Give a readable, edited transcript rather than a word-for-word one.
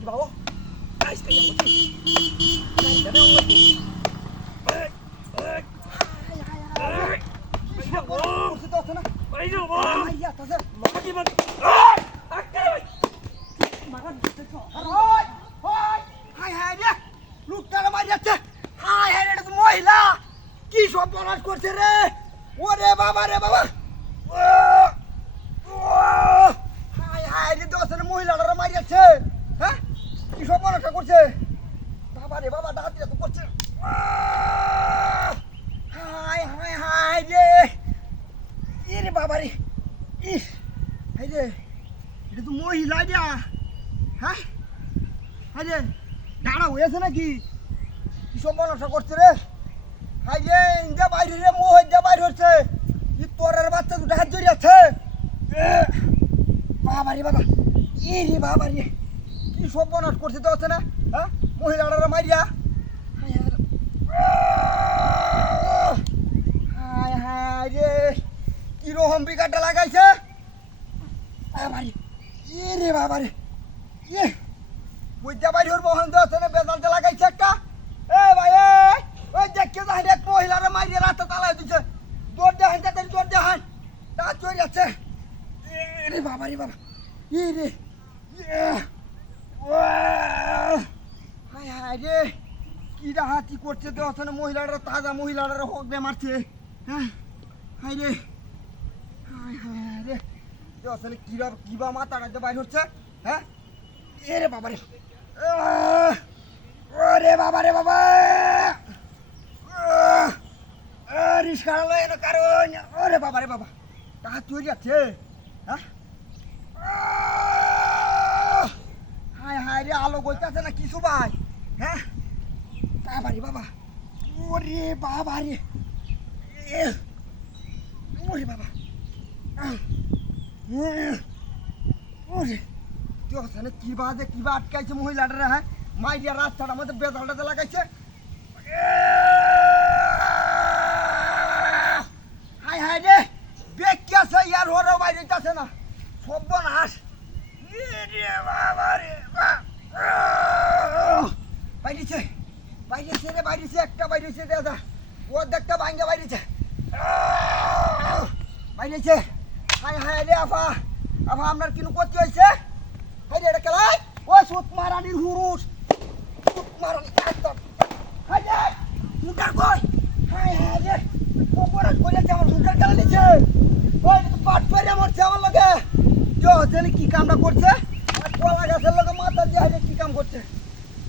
di bawah. Guys, kayak kucing. Jangan ngomong. কি সব পলাশ করছে রে ওরে বাবা রে বাবা হাই হাই রে দোসের মহিলারা মারিয়াছে হ্যাঁ কি সব পলাশ করছে বাবা রে বাবা দাঁত তো করছে হাই হাই হাই রে রে বাবা রে ইস হাই রে এটা তো মহিলা দিয়া হ্যাঁ হাই রে দাঁড়া হয়েছে নাকি কি সব পলাশ করছে রে হাই রে ইন্দা বাইরে রে মোহ ইন্দা বাইরে হচ্ছে ই তোরের বাচ্চা দুটো হাত ধরে আছে বাবা রে বাবা ই রে বাবা রে কি সব বনাট করছে তো আছে না হ্যাঁ মহিলারা মারিয়া হাই হাই রে কিরকম বিকারটা লাগাইছে বাবা রে ই রে বাবা রে ই বুঝতে বাইরে ওর বহন তো আছে না বেদালটা লাগাইছে একটা এ ভাই ওই দেখে যাই এক মহিলারা মারিয়ে রাস্তা তালায় দিচ্ছে দৌড় দেখান তাদের দৌড় দেখান তা চলে যাচ্ছে রে বাবা রে বাবা ই রে হাই হাই রে কি হাতি করছে তো ওখানে মহিলারা তাজা মহিলারা হোক বে মারছে হ্যাঁ হাই রে হাই হাই রে ওখানে কিবা মাথাটা বাইর হচ্ছে হ্যাঁ এ রে বাবা রে ওরে বাবা রে বাবা রিস্কা এর কারণ ওরে বাবা রে বাবা তা চলে যাচ্ছে হ্যাঁ হাই হাই রে আলো গইতাছে না কিছু ভাই হ্যাঁ বাবা রে বাবা ওরে বাবা রে ওরে বাবা ওরে তুই কি বাজে কিবা আটকাইছে মহিলাটা হ্যাঁ মাইয়া রাস্তাটা আমাদের বেদালটাতে লাগাইছে হাই হাই রে বেগ কি আছে ইয়ার হরেও বাইরে যাচ্ছে না সর্বনাশ রে বাবা রে বাইরেছে বাইরেছে রে বাইরেছে একটা বাইরেছে দাদা ওর দেখটা ভাঙ্গা বাইরেছে বাইরেছে হাই হাই রে আফা আফা আপনার কিনু করতে হয়েছে হাই রে এটা খেলায় ও সুত মারানির হুরুস সুত মারানি একদম হাই রে মুটার কই হাই হাই রে অপরাধ করেছে আমার মুটার খেলা নিচ্ছে ওই তো পাট পেরে মরছে আমার লগে জানি কি কামটা করছে কলা গাছের লগে মাথা দিয়ে কি কাম করছে